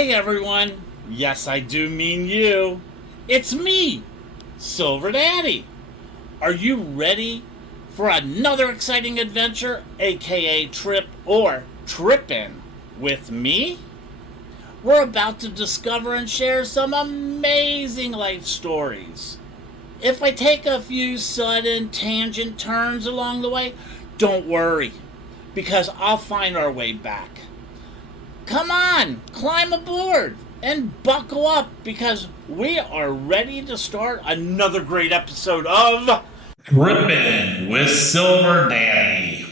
Hey everyone, yes I do mean you. It's me, Silver Daddy. Are you ready for another exciting adventure, aka trip or trippin' with me? We're about to discover and share some amazing life stories. If I take a few sudden tangent turns along the way, don't worry, because I'll find our way back. Come on, climb aboard and buckle up because we are ready to start another great episode of Trippin' with Silver Daddy.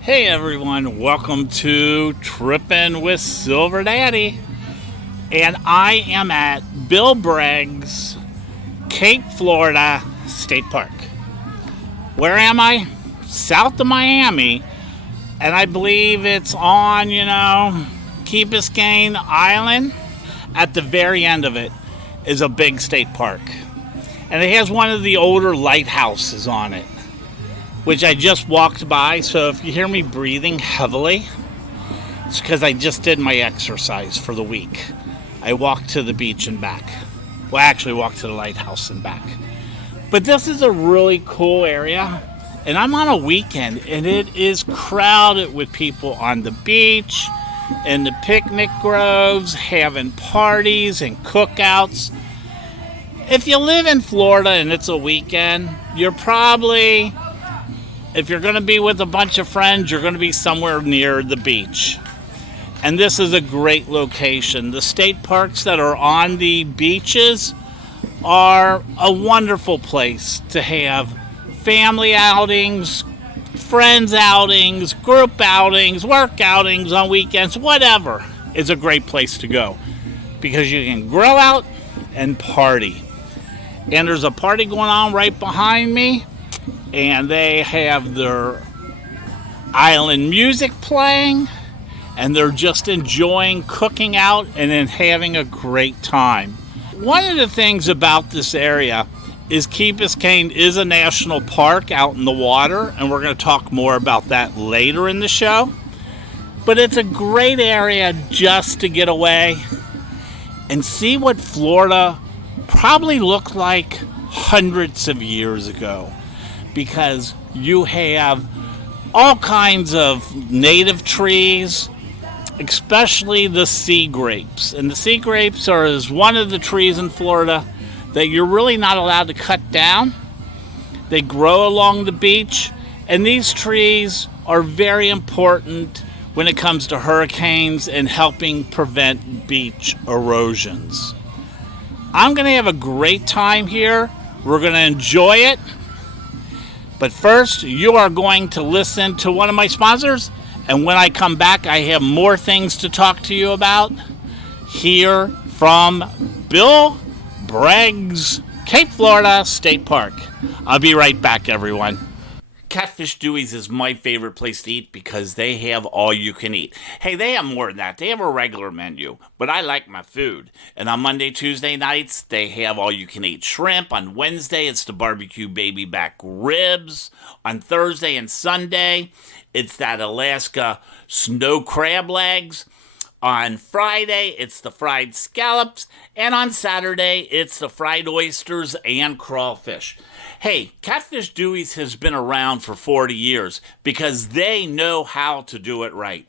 Hey everyone, welcome to Trippin' with Silver Daddy. And I am at Bill Bragg's Cape Florida State Park. Where am I? South of Miami. And I believe it's on, Key Biscayne Island. At the very end of it is a big state park. And it has one of the older lighthouses on it, which I just walked by. So if you hear me breathing heavily, it's because I just did my exercise for the week. I walked to the beach and back. Well, I actually walked to the lighthouse and back. But this is a really cool area. And I'm on a weekend, and it is crowded with people on the beach, in the picnic groves, having parties and cookouts. If you live in Florida and it's a weekend, you're probably, if you're going to be with a bunch of friends, you're going to be somewhere near the beach. And this is a great location. The state parks that are on the beaches are a wonderful place to have family outings, friends outings, group outings, work outings on weekends, whatever. Is a great place to go because you can grill out and party. And there's a party going on right behind me, and they have their island music playing, and they're just enjoying cooking out and then having a great time. One of the things about this area is Key Biscayne is a national park out in the water, and we're going to talk more about that later in the show. But it's a great area just to get away and see what Florida probably looked like hundreds of years ago, because you have all kinds of native trees, especially the sea grapes. And the sea grapes is one of the trees in Florida that you're really not allowed to cut down. They grow along the beach, and these trees are very important when it comes to hurricanes and helping prevent beach erosions. I'm going to have a great time here. We're going to enjoy it. But first, you are going to listen to one of my sponsors. And when I come back, I have more things to talk to you about here from Bill Bragg's Cape Florida State Park. I'll be right back, everyone. Catfish Dewey's is my favorite place to eat because they have all you can eat. Hey, they have more than that. They have a regular menu, but I like my food. And on Monday, Tuesday nights, they have all you can eat shrimp. On Wednesday, it's the barbecue baby back ribs. On Thursday and Sunday, it's that Alaska snow crab legs. On Friday, it's the fried scallops. And on Saturday, it's the fried oysters and crawfish. Hey, Catfish Dewey's has been around for 40 years because they know how to do it right.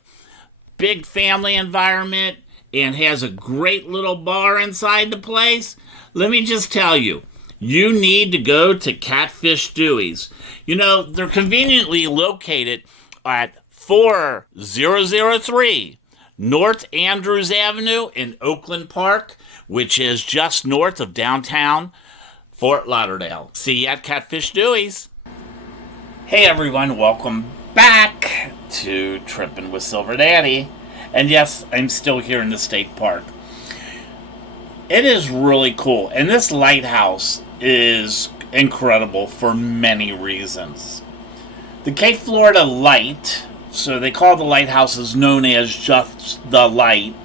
Big family environment and has a great little bar inside the place. Let me just tell you, you need to go to Catfish Dewey's. They're conveniently located at 4003 North Andrews Avenue in Oakland Park, which is just north of downtown Fort Lauderdale. See you at Catfish Dewey's. Hey everyone, welcome back to Trippin' with Silver Daddy. And yes, I'm still here in the state park. It is really cool, and this lighthouse is incredible for many reasons. The Cape Florida Light, so they call the lighthouses known as just the Light,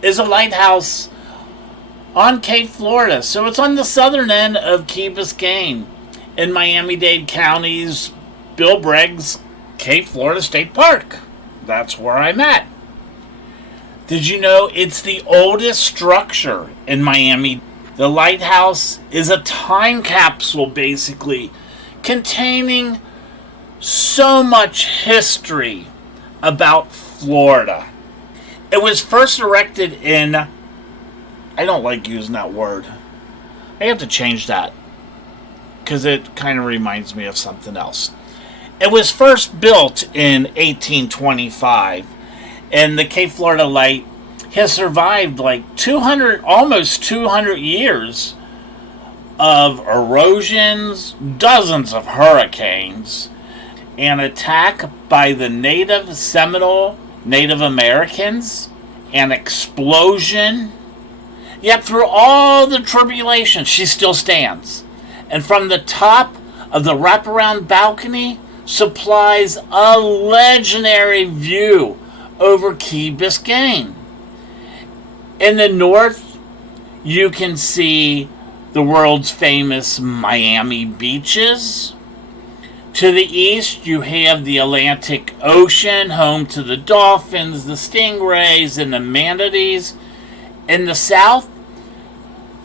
is a lighthouse on Cape Florida. So it's on the southern end of Key Biscayne. in Miami-Dade County's Bill Bragg's Cape Florida State Park. That's where I'm at. Did you know it's the oldest structure in Miami? The Lighthouse is a time capsule, basically, containing so much history about Florida. It was first erected in, I don't like using that word. I have to change that because it kind of reminds me of something else. It was first built in 1825, and the Cape Florida Light has survived like almost 200 years of erosions, dozens of hurricanes, an attack by the Seminole Native Americans, an explosion. Yet through all the tribulation, she still stands. And from the top of the wraparound balcony supplies a legendary view over Key Biscayne. In the north, you can see the world's famous Miami beaches. To the east, you have the Atlantic Ocean, home to the dolphins, the stingrays, and the manatees. In the south,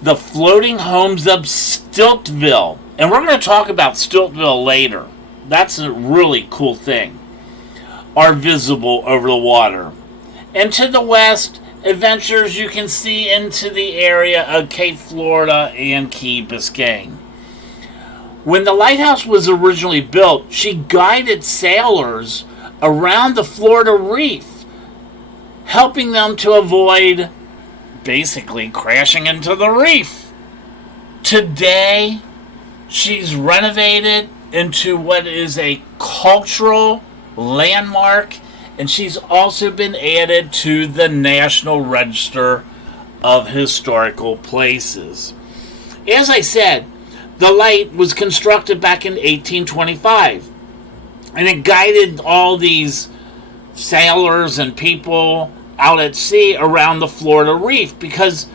the floating homes of Stiltville. And we're going to talk about Stiltville later. That's a really cool thing. Are visible over the water. And to the west, adventures you can see into the area of Cape Florida and Key Biscayne. When the lighthouse was originally built, she guided sailors around the Florida reef, helping them to avoid basically crashing into the reef. Today, she's renovated into what is a cultural landmark, and she's also been added to the National Register of Historical Places. As I said, the light was constructed back in 1825, and it guided all these sailors and people out at sea around the Florida reef, because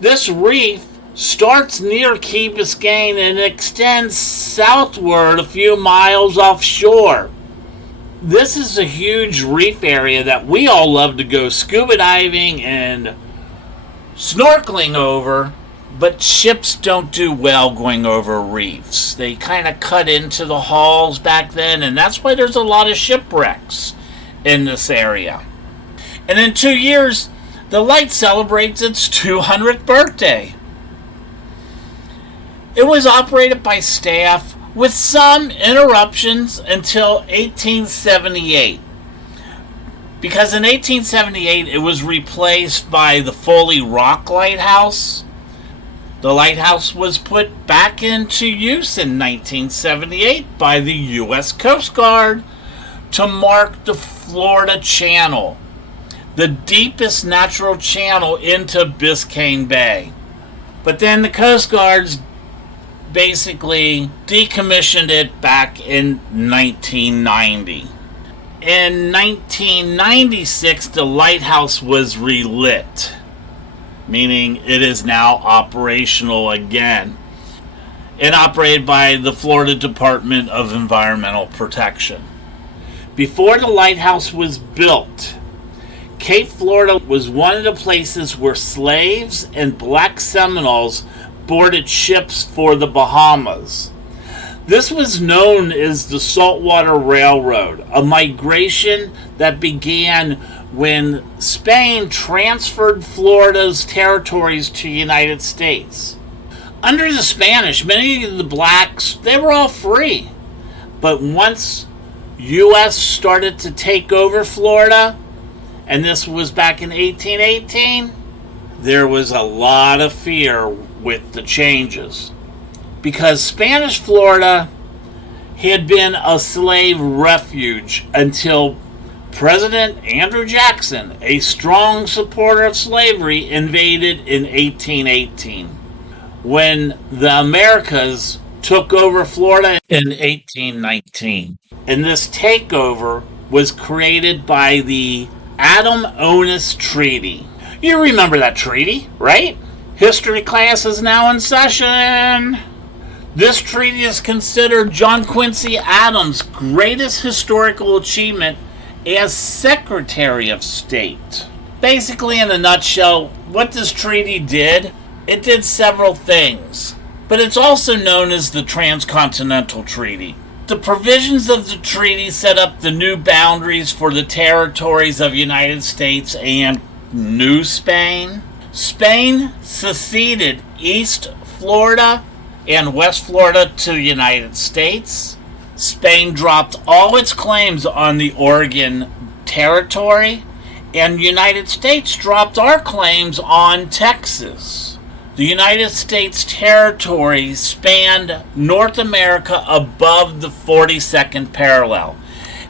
this reef starts near Key Biscayne and extends southward a few miles offshore. This is a huge reef area that we all love to go scuba diving and snorkeling over, but ships don't do well going over reefs. They kind of cut into the hulls back then, and that's why there's a lot of shipwrecks in this area. And in 2 years, the light celebrates its 200th birthday. It was operated by staff with some interruptions until 1878. Because in 1878, it was replaced by the Foley Rock Lighthouse. The lighthouse was put back into use in 1978 by the U.S. Coast Guard to mark the Florida Channel, the deepest natural channel into Biscayne Bay. But then the Coast Guards basically decommissioned it back in 1990. In 1996, the lighthouse was relit, meaning it is now operational again, and operated by the Florida Department of Environmental Protection. Before the lighthouse was built, Cape Florida was one of the places where slaves and Black Seminoles boarded ships for the Bahamas. This was known as the Saltwater Railroad, a migration that began when Spain transferred Florida's territories to the United States. Under the Spanish, many of the blacks, they were all free. But once U.S. started to take over Florida, and this was back in 1818, there was a lot of fear with the changes. Because Spanish Florida had been a slave refuge until President Andrew Jackson, a strong supporter of slavery, invaded in 1818. When the Americas took over Florida in 1819. And this takeover was created by the Adam-Onis Treaty. You remember that treaty, right? History class is now in session. This treaty is considered John Quincy Adams' greatest historical achievement as Secretary of State. Basically, in a nutshell, what this treaty did, it did several things, but it's also known as the Transcontinental Treaty. The provisions of the treaty set up the new boundaries for the territories of the United States and New Spain. Spain seceded East Florida and West Florida to the United States. Spain dropped all its claims on the Oregon Territory, and the United States dropped our claims on Texas. The United States territory spanned North America above the 42nd parallel.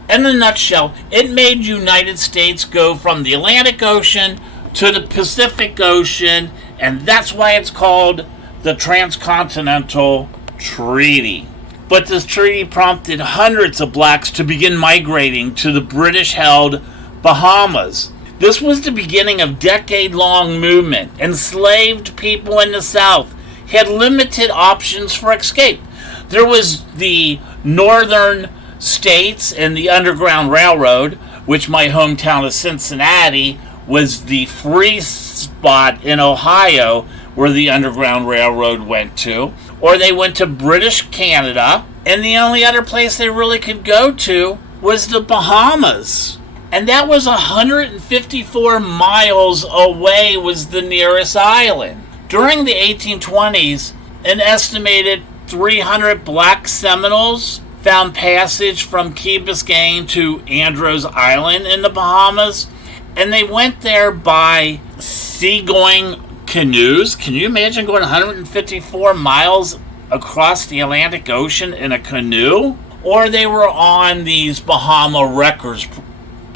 In a nutshell, it made the United States go from the Atlantic Ocean to the Pacific Ocean, and that's why it's called the Transcontinental Treaty. But this treaty prompted hundreds of blacks to begin migrating to the British-held Bahamas. This was the beginning of a decade-long movement. Enslaved people in the South had limited options for escape. There was the northern states and the Underground Railroad, which my hometown of Cincinnati was the free spot in Ohio where the Underground Railroad went to. Or they went to British Canada, and the only other place they really could go to was the Bahamas. And that was 154 miles away was the nearest island. During the 1820s, an estimated 300 Black Seminoles found passage from Key Biscayne to Andros Island in the Bahamas, and they went there by seagoing canoes. Can you imagine going 154 miles across the Atlantic Ocean in a canoe? Or they were on these Bahama wreckers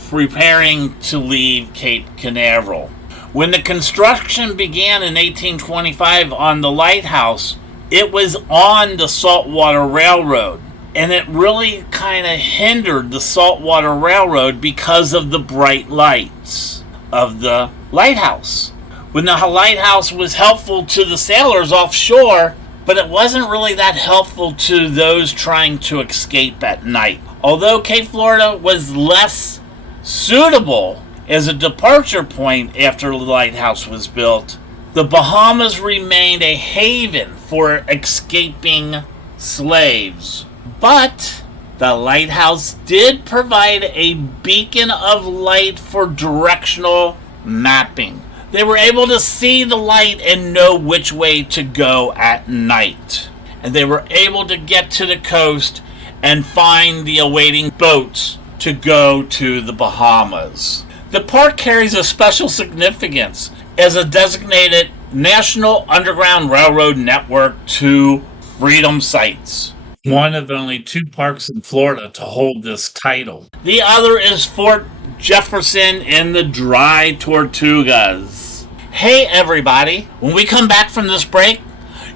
preparing to leave Cape Canaveral. When the construction began in 1825 on the Lighthouse, it was on the Saltwater Railroad, and it really kind of hindered the Saltwater Railroad because of the bright lights of the lighthouse. When the lighthouse was helpful to the sailors offshore, but it wasn't really that helpful to those trying to escape at night. Although Cape Florida was less suitable as a departure point after the lighthouse was built, the Bahamas remained a haven for escaping slaves. But the lighthouse did provide a beacon of light for directional mapping. They were able to see the light and know which way to go at night. And they were able to get to the coast and find the awaiting boats to go to the Bahamas. The park carries a special significance as a designated National Underground Railroad Network 2 Freedom Sites. One of only 2 parks in Florida to hold this title. The other is Fort Jefferson in the Dry Tortugas. Hey everybody, when we come back from this break,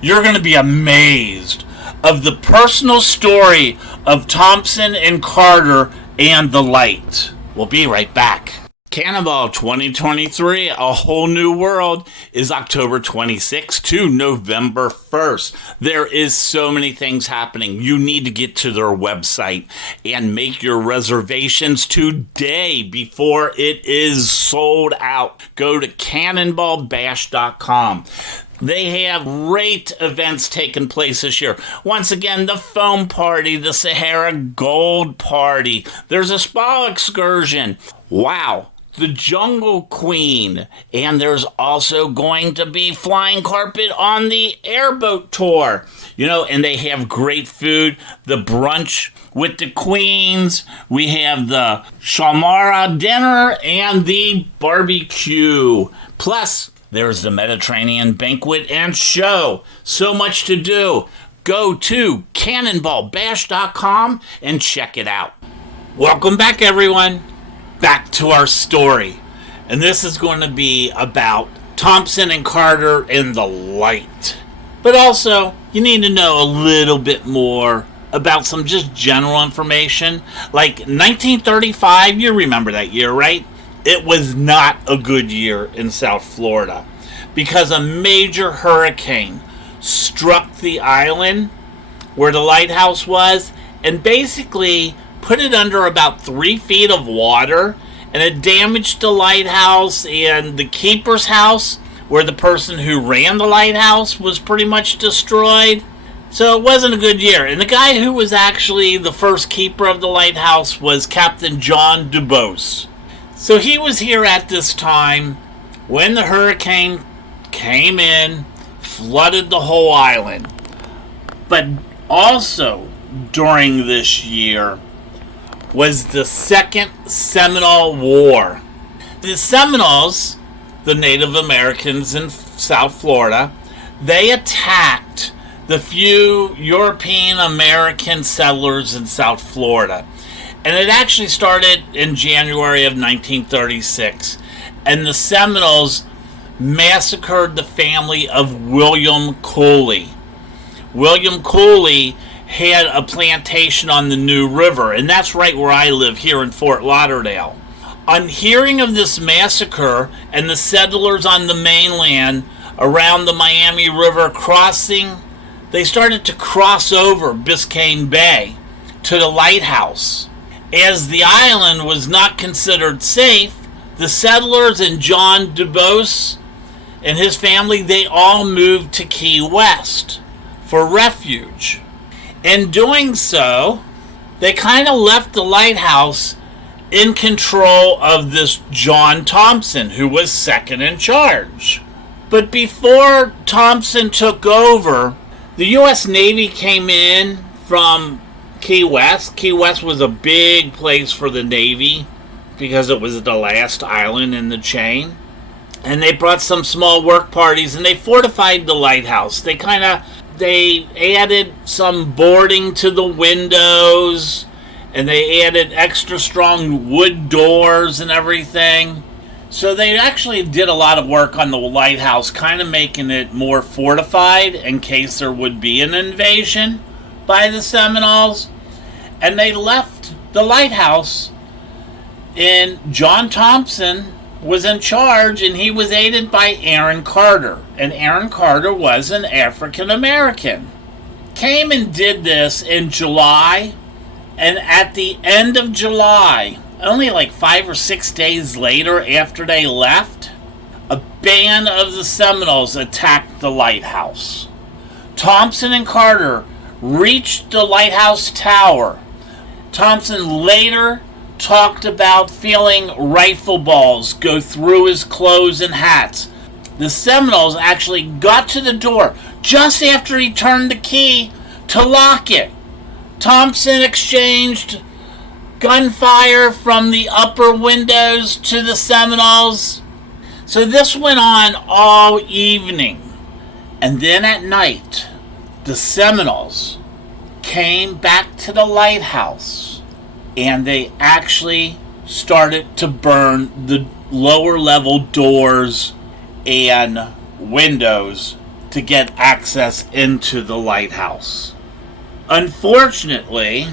you're going to be amazed of the personal story of Thompson and Carter and the light. We'll be right back. Cannonball 2023, A Whole New World, is October 26th to November 1st. There is so many things happening. You need to get to their website and make your reservations today before it is sold out. Go to cannonballbash.com. They have great events taking place this year. Once again, the foam party, the Sahara Gold Party. There's a spa excursion. Wow. The Jungle Queen. And there's also going to be flying carpet on the airboat tour. You know, and they have great food. The brunch with the queens. We have the Shamara dinner and the barbecue. Plus, there's the Mediterranean banquet and show. So much to do. Go to cannonballbash.com and check it out. Welcome back, everyone. Back to our story. And this is going to be about Thompson and Carter and the light. But also, you need to know a little bit more about some just general information. Like 1935, you remember that year, right? It was not a good year in South Florida because a major hurricane struck the island where the lighthouse was and basically put it under about 3 feet of water, and it damaged the lighthouse and the keeper's house, where the person who ran the lighthouse was pretty much destroyed. So it wasn't a good year. And the guy who was actually the first keeper of the lighthouse was Captain John Dubose. So he was here at this time when the hurricane came in, flooded the whole island. But also during this year was the Second Seminole War. The Seminoles, the Native Americans in South Florida, they attacked the few European American settlers in South Florida. And it actually started in January of 1936. And the Seminoles massacred the family of William Cooley. William Cooley had a plantation on the New River, and that's right where I live here in Fort Lauderdale. On hearing of this massacre and the settlers on the mainland around the Miami River crossing, they started to cross over Biscayne Bay to the Lighthouse. As the island was not considered safe, the settlers and John Dubose and his family, they all moved to Key West for refuge. In doing so, they kind of left the lighthouse in control of this John Thompson, who was second in charge. But before Thompson took over, the U.S. Navy came in from Key West. Key West was a big place for the Navy because it was the last island in the chain. And they brought some small work parties and they fortified the lighthouse. They added some boarding to the windows, and they added extra strong wood doors and everything. So they actually did a lot of work on the lighthouse, kind of making it more fortified in case there would be an invasion by the Seminoles. And they left the lighthouse, and John Thompson was in charge, and he was aided by Aaron Carter. And Aaron Carter was an African American. Came and did this in July, and at the end of July, only like 5 or 6 days later after they left, a band of the Seminoles attacked the lighthouse. Thompson and Carter reached the lighthouse tower. Thompson later talked about feeling rifle balls go through his clothes and hats. The Seminoles actually got to the door just after he turned the key to lock it. Thompson exchanged gunfire from the upper windows to the Seminoles. So this went on all evening. And then at night, the Seminoles came back to the lighthouse, and they actually started to burn the lower level doors and windows to get access into the lighthouse. Unfortunately,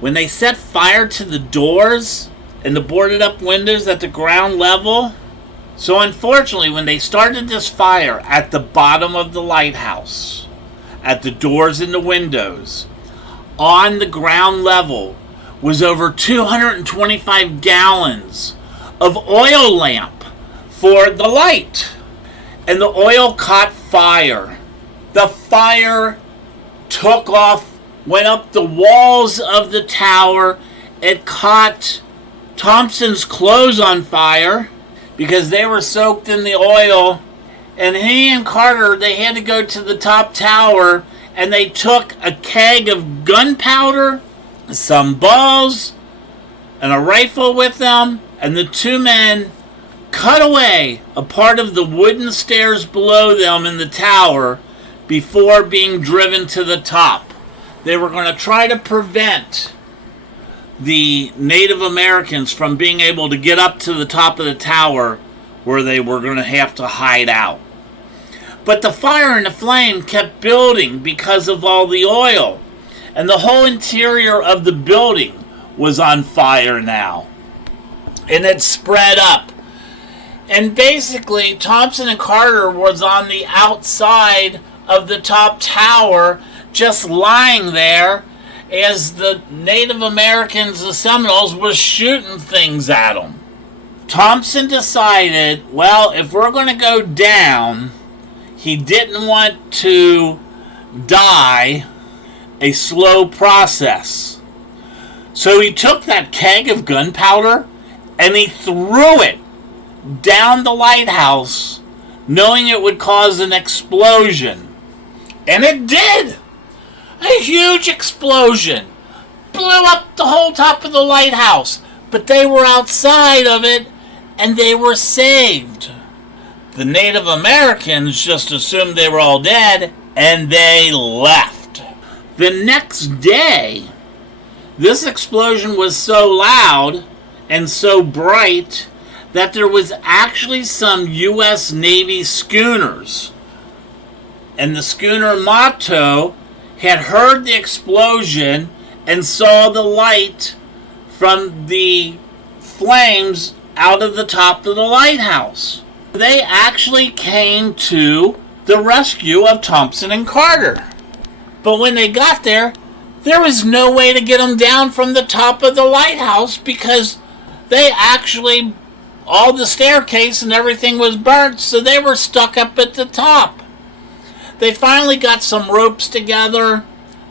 when they set fire to the doors and the boarded up windows at the ground level, when they started this fire at the bottom of the lighthouse, at the doors and the windows, on the ground level was over 225 gallons of oil lamp for the light. And the oil caught fire. The fire took off, went up the walls of the tower. It caught Thompson's clothes on fire because they were soaked in the oil. And he and Carter, they had to go to the top tower, and they took a keg of gunpowder, some balls, and a rifle with them, and the two men cut away a part of the wooden stairs below them in the tower before being driven to the top. They were going to try to prevent the Native Americans from being able to get up to the top of the tower where they were going to have to hide out. But the fire and the flame kept building because of all the oil. And the whole interior of the building was on fire now. And it spread up. And basically, Thompson and Carter was on the outside of the top tower just lying there as the Native Americans, the Seminoles, was shooting things at them. Thompson decided, well, if we're going to go down, he didn't want to die a slow process. So he took that keg of gunpowder and he threw it down the lighthouse, knowing it would cause an explosion. And it did! A huge explosion. Blew up the whole top of the lighthouse. But they were outside of it and they were saved. The Native Americans just assumed they were all dead and they left. The next day, this explosion was so loud and so bright that there was actually some U.S. Navy schooners. And the schooner motto had heard the explosion and saw the light from the flames out of the top of the lighthouse. They actually came to the rescue of Thompson and Carter. But when they got there was no way to get them down from the top of the lighthouse because they actually, all the staircase and everything was burnt, so they were stuck up at the top. They finally got some ropes together,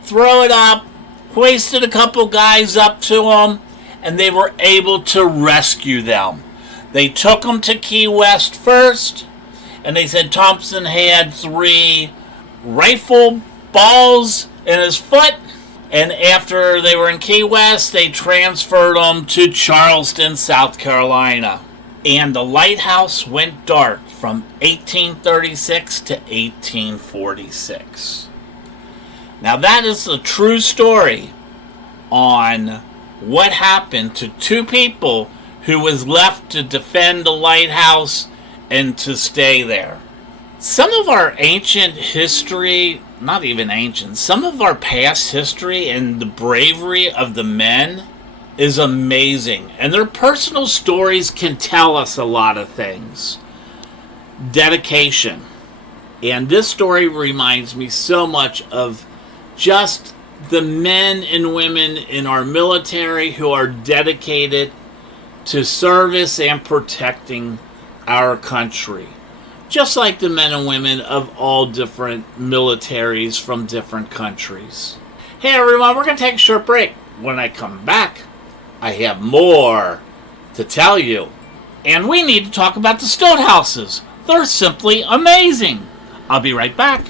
throw it up, hoisted a couple guys up to them, and they were able to rescue them. They took them to Key West first, and they said Thompson had 3 rifle balls in his foot, and after they were in Key West, they transferred them to Charleston, South Carolina. And the lighthouse went dark from 1836 to 1846. Now that is a true story on what happened to 2 people who was left to defend the lighthouse and to stay there. Some of our ancient history, not even ancient, some of our past history and the bravery of the men is amazing. And their personal stories can tell us a lot of things. Dedication. And this story reminds me so much of just the men and women in our military who are dedicated to service and protecting our country. Just like the men and women of all different militaries from different countries. Hey everyone, we're going to take a short break. When I come back, I have more to tell you. And we need to talk about the stilt houses. They're simply amazing. I'll be right back.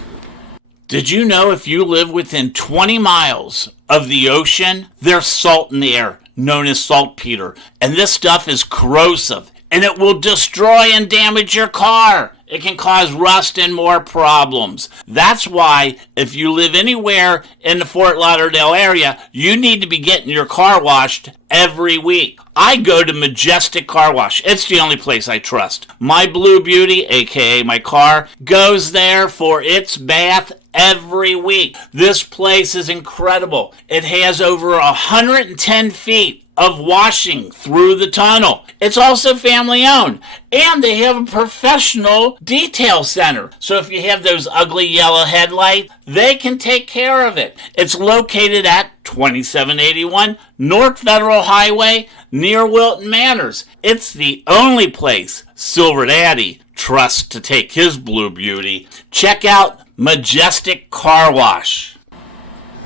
Did you know if you live within 20 miles of the ocean, there's salt in the air, known as saltpeter. And this stuff is corrosive, and it will destroy and damage your car. It can cause rust and more problems. That's why if you live anywhere in the Fort Lauderdale area, you need to be getting your car washed every week. I go to Majestic Car Wash. It's the only place I trust. My Blue Beauty, aka my car, goes there for its bath every week. This place is incredible. It has over 110 feet of washing through the tunnel. It's also family owned, and they have a professional detail center. So if you have those ugly yellow headlights, they can take care of it. It's located at 2781 North Federal Highway near Wilton Manors. It's the only place Silver Daddy trusts to take his Blue Beauty. Check out Majestic Car Wash.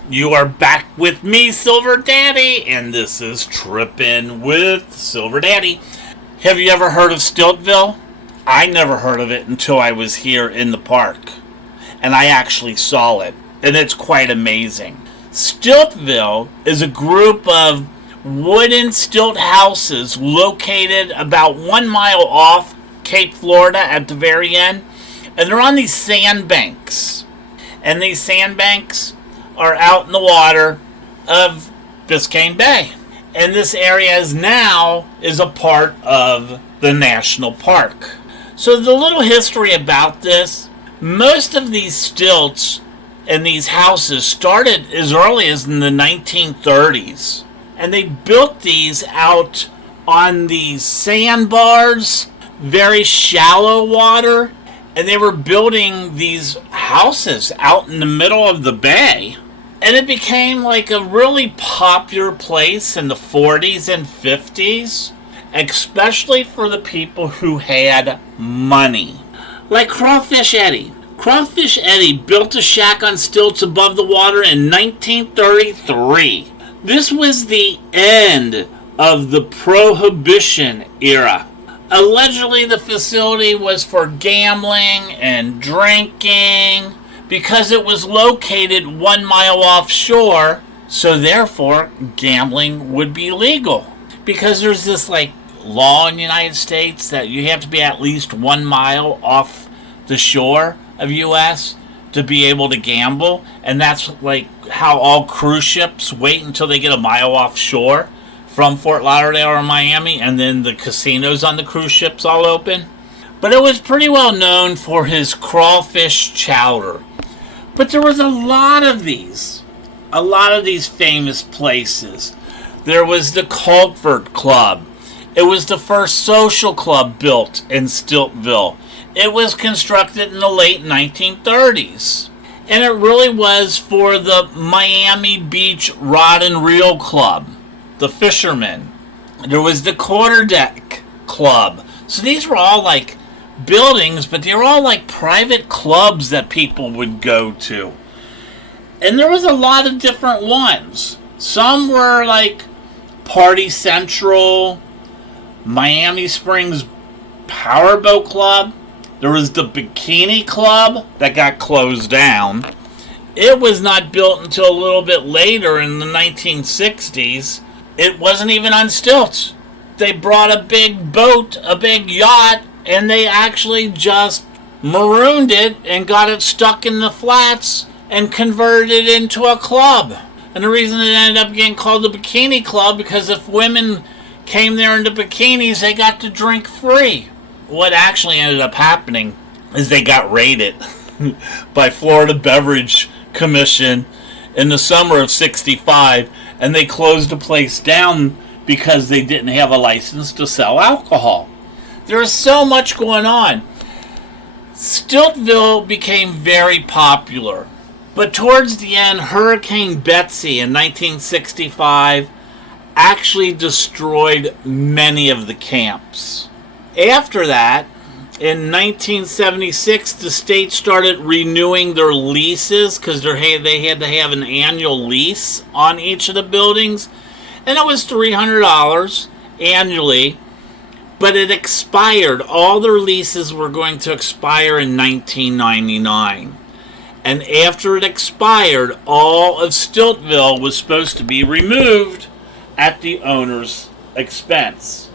You are back with me, Silver Daddy, and this is Trippin' with Silver Daddy. Have you ever heard of Stiltville? I never heard of it until I was here in the park, and I actually saw it, and it's quite amazing. Stiltville is a group of wooden stilt houses located about 1 mile off Cape Florida at the very end, and they're on these sandbanks, and these sandbanks are out in the water of Biscayne Bay. And this area is a part of the national park. So the little history about this, most of these stilts and these houses started as early as in the 1930s. And they built these out on these sandbars, very shallow water. And they were building these houses out in the middle of the bay. And it became like a really popular place in the 40s and 50s, especially for the people who had money. Like Crawfish Eddie. Crawfish Eddie built a shack on stilts above the water in 1933. This was the end of the Prohibition era. Allegedly, the facility was for gambling and drinking because it was located 1 mile offshore, so therefore gambling would be legal. Because there's this law in the United States that you have to be at least 1 mile off the shore of U.S. to be able to gamble, and that's how all cruise ships wait until they get a mile offshore from Fort Lauderdale or Miami, and then the casinos on the cruise ships all open. But it was pretty well known for his crawfish chowder. But there was a lot of these famous places. There was the Culford Club. It was the first social club built in Stiltville. It was constructed in the late 1930s. And it really was for the Miami Beach Rod and Reel Club, the fishermen. There was the Quarterdeck Club. So these were all buildings, but they were all private clubs that people would go to. And there was a lot of different ones. Some were Party Central, Miami Springs Powerboat Club. There was the Bikini Club that got closed down. It was not built until a little bit later in the 1960s. It wasn't even on stilts. They brought a big boat, a big yacht, and they actually just marooned it and got it stuck in the flats and converted it into a club. And the reason it ended up getting called the Bikini Club, because if women came there in the bikinis, they got to drink free. What actually ended up happening is they got raided by Florida Beverage Commission in the summer of '65, and they closed the place down because they didn't have a license to sell alcohol. There's so much going on. Stiltville became very popular, but towards the end, Hurricane Betsy in 1965 actually destroyed many of the camps. After that, in 1976, the state started renewing their leases because they had to have an annual lease on each of the buildings, and it was $300 annually, but it expired. All their leases were going to expire in 1999. And after it expired, all of Stiltville was supposed to be removed at the owner's expense.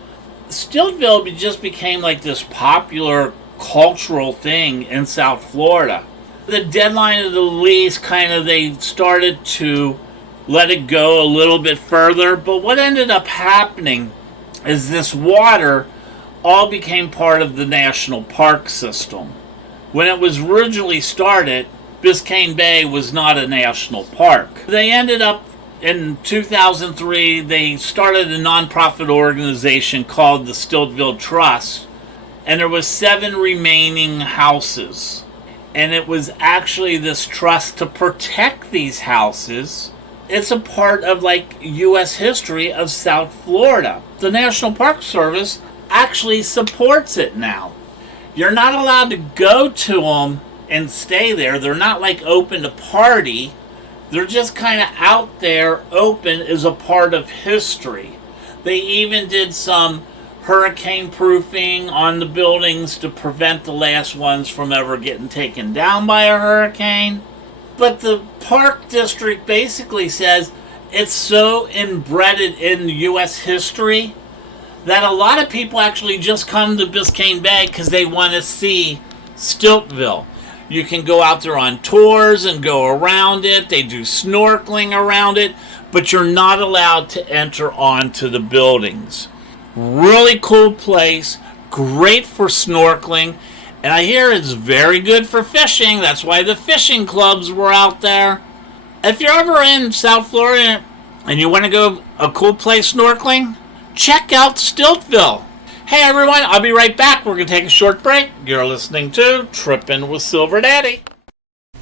Stiltville just became this popular cultural thing in South Florida. The deadline of the lease they started to let it go a little bit further, but what ended up happening is this water all became part of the national park system. When it was originally started, Biscayne Bay was not a national park. They ended up in 2003, they started a nonprofit organization called the Stiltville Trust, and there was 7 remaining houses. And it was actually this trust to protect these houses. It's a part of U.S. history of South Florida. The National Park Service actually supports it now. You're not allowed to go to them and stay there. They're not open to party. They're just kind of out there open as a part of history. They even did some hurricane proofing on the buildings to prevent the last ones from ever getting taken down by a hurricane. But the park district basically says it's so embedded in U.S. history that a lot of people actually just come to Biscayne Bay because they want to see Stiltville. You can go out there on tours and go around it. They do snorkeling around it, but you're not allowed to enter onto the buildings. Really cool place, great for snorkeling, and I hear it's very good for fishing. That's why the fishing clubs were out there. If you're ever in South Florida and you want to go a cool place snorkeling, check out Stiltville. Hey everyone, I'll be right back. We're going to take a short break. You're listening to Trippin' with Silver Daddy.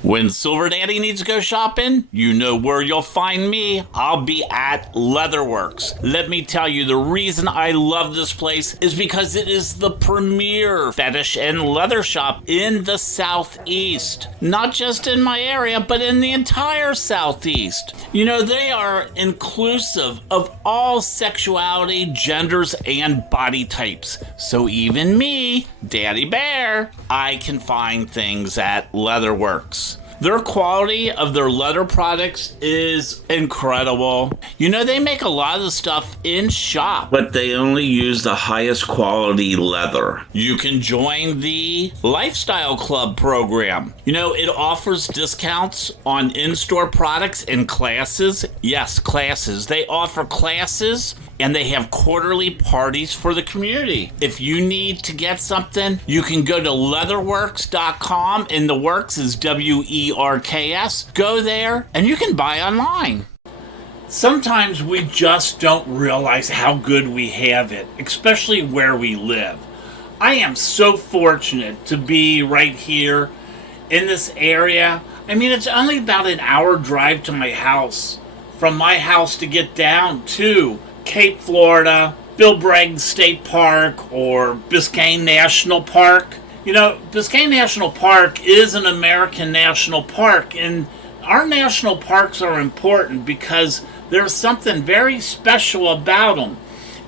When Silver Daddy needs to go shopping, you know where you'll find me. I'll be at Leatherworks. Let me tell you, the reason I love this place is because it is the premier fetish and leather shop in the Southeast. Not just in my area, but in the entire Southeast. You know, they are inclusive of all sexuality, genders, and body types. So even me, Daddy Bear, I can find things at Leatherworks. Their quality of their leather products is incredible. You know, they make a lot of the stuff in shop, but they only use the highest quality leather. You can join the Lifestyle Club program. You know, it offers discounts on in-store products and classes. Yes, classes. They offer classes and they have quarterly parties for the community. If you need to get something, you can go to leatherworks.com, and the works is WERKS. Go there and you can buy online. Sometimes we just don't realize how good we have it, especially where we live. I am so fortunate to be right here in this area. I mean, it's only about an hour drive to my house, from my house to get down to Cape Florida, Bill Bragg State Park, or Biscayne National Park. You know, Biscayne National Park is an American national park, and our national parks are important because there's something very special about them.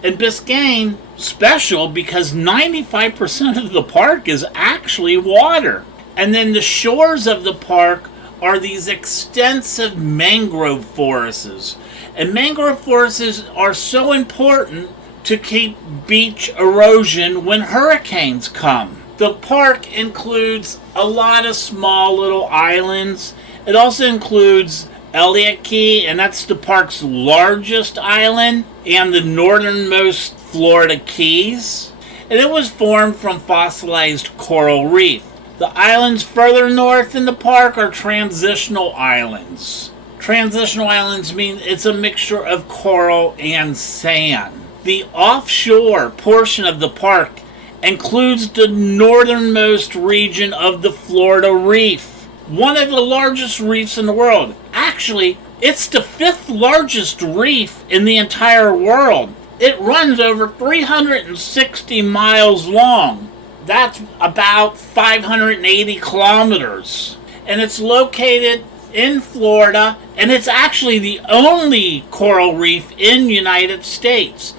And Biscayne, special because 95% of the park is actually water. And then the shores of the park are these extensive mangrove forests. And mangrove forests are so important to keep beach erosion when hurricanes come. The park includes a lot of small little islands. It also includes Elliott Key, and that's the park's largest island, and the northernmost Florida Keys. And it was formed from fossilized coral reef. The islands further north in the park are transitional islands. Transitional islands mean it's a mixture of coral and sand. The offshore portion of the park includes the northernmost region of the Florida Reef, one of the largest reefs in the world. Actually, it's the 5th largest reef in the entire world. It runs over 360 miles long. That's about 580 kilometers. And it's located in Florida, and it's actually the only coral reef in the United States.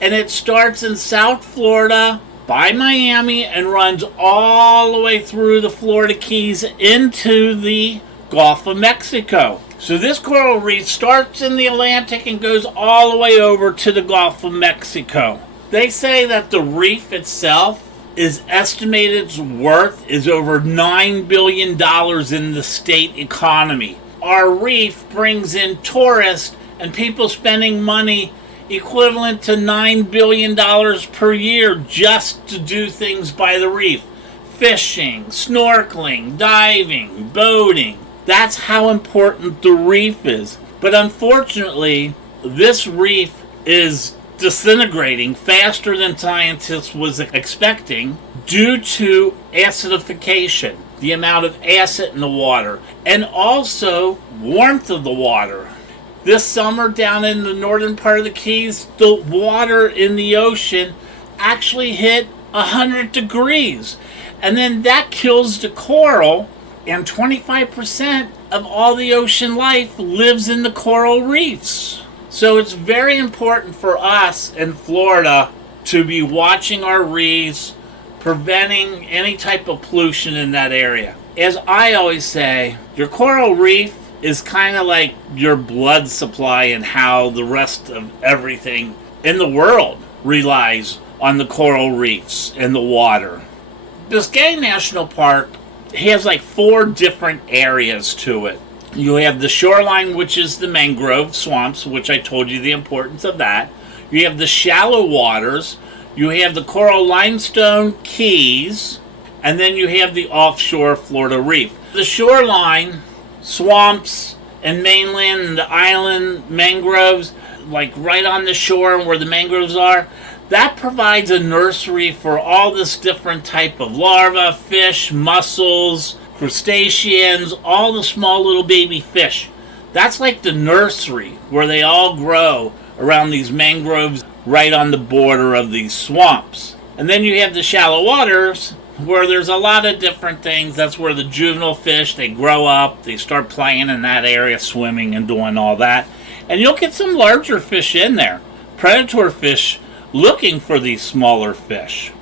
And it starts in South Florida by Miami and runs all the way through the Florida Keys into the Gulf of Mexico. So this coral reef starts in the Atlantic and goes all the way over to the Gulf of Mexico. They say that the reef itself is estimated its worth is over $9 billion in the state economy. Our reef brings in tourists and people spending money equivalent to $9 billion per year just to do things by the reef. Fishing, snorkeling, diving, boating. That's how important the reef is. But unfortunately, this reef is disintegrating faster than scientists was expecting due to acidification, the amount of acid in the water, and also warmth of the water. This summer down in the northern part of the Keys, the water in the ocean actually hit 100 degrees. And then that kills the coral, and 25% of all the ocean life lives in the coral reefs. So it's very important for us in Florida to be watching our reefs, preventing any type of pollution in that area. As I always say, your coral reef is kind of like your blood supply and how the rest of everything in the world relies on the coral reefs and the water. Biscayne National Park has like 4 different areas to it. You have the shoreline, which is the mangrove swamps, which I told you the importance of that. You have the shallow waters. You have the coral limestone keys. And then you have the offshore Florida reef. The shoreline, swamps, and mainland and the island mangroves, like right on the shore where the mangroves are, that provides a nursery for all this different type of larvae, fish, mussels, crustaceans, all the small little baby fish. That's like the nursery where they all grow around these mangroves right on the border of these swamps. And then you have the shallow waters where there's a lot of different things. That's where the juvenile fish, they grow up, they start playing in that area, swimming and doing all that. And you'll get some larger fish in there, predator fish looking for these smaller fish.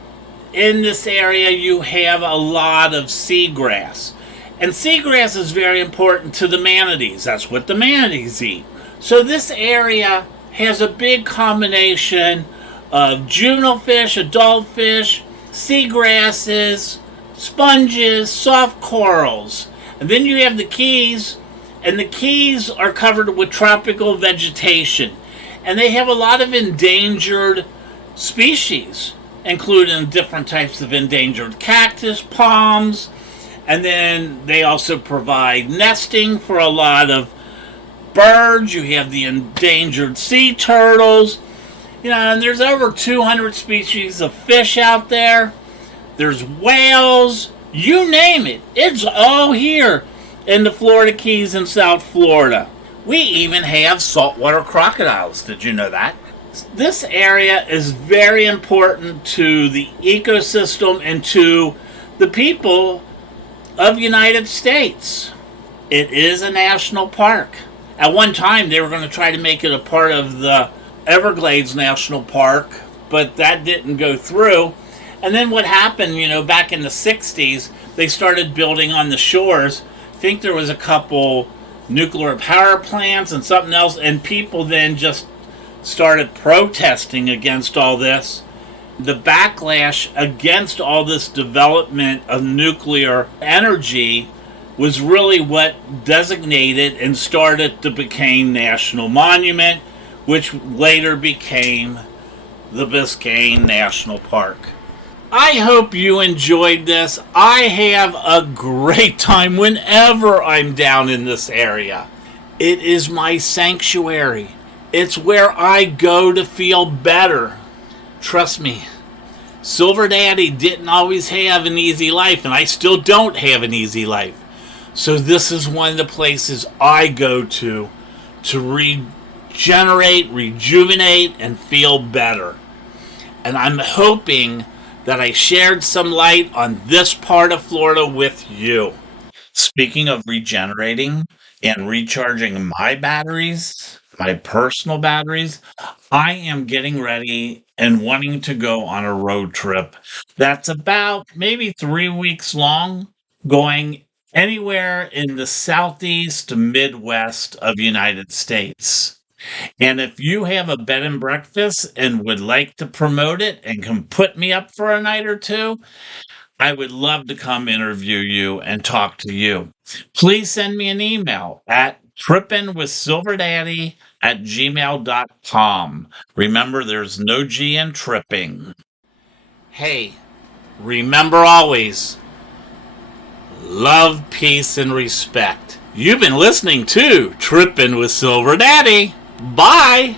In this area, you have a lot of seagrass. And seagrass is very important to the manatees. That's what the manatees eat. So this area has a big combination of juvenile fish, adult fish, seagrasses, sponges, soft corals. And then you have the Keys, and the Keys are covered with tropical vegetation. And they have a lot of endangered species, including different types of endangered cactus, palms, and then they also provide nesting for a lot of birds. You have the endangered sea turtles. And there's over 200 species of fish out there. There's whales. You name it. It's all here in the Florida Keys in South Florida. We even have saltwater crocodiles. Did you know that? This area is very important to the ecosystem and to the people of the United States. It is a national park. At one time, they were going to try to make it a part of the Everglades National Park, but that didn't go through. And then what happened, back in the 60s, they started building on the shores. I think there was a couple nuclear power plants and something else, and people then just started protesting against all this. The backlash against all this development of nuclear energy was really what designated and started the Biscayne National Monument, which later became the Biscayne National Park. I hope you enjoyed this. I have a great time whenever I'm down in this area. It is my sanctuary. It's where I go to feel better. Trust me, Silver Daddy didn't always have an easy life, and I still don't have an easy life. So this is one of the places I go to regenerate, rejuvenate, and feel better. And I'm hoping that I shared some light on this part of Florida with you. Speaking of regenerating and recharging my batteries, my personal batteries, I am getting ready and wanting to go on a road trip that's about maybe 3 weeks long, going anywhere in the southeast to midwest of the United States. And if you have a bed and breakfast and would like to promote it and can put me up for a night or two, I would love to come interview you and talk to you. Please send me an email at trippinwithsilverdaddy@gmail.com. Remember, there's no G in tripping. Hey, remember always, love, peace, and respect. You've been listening to Trippin' with Silver Daddy. Bye!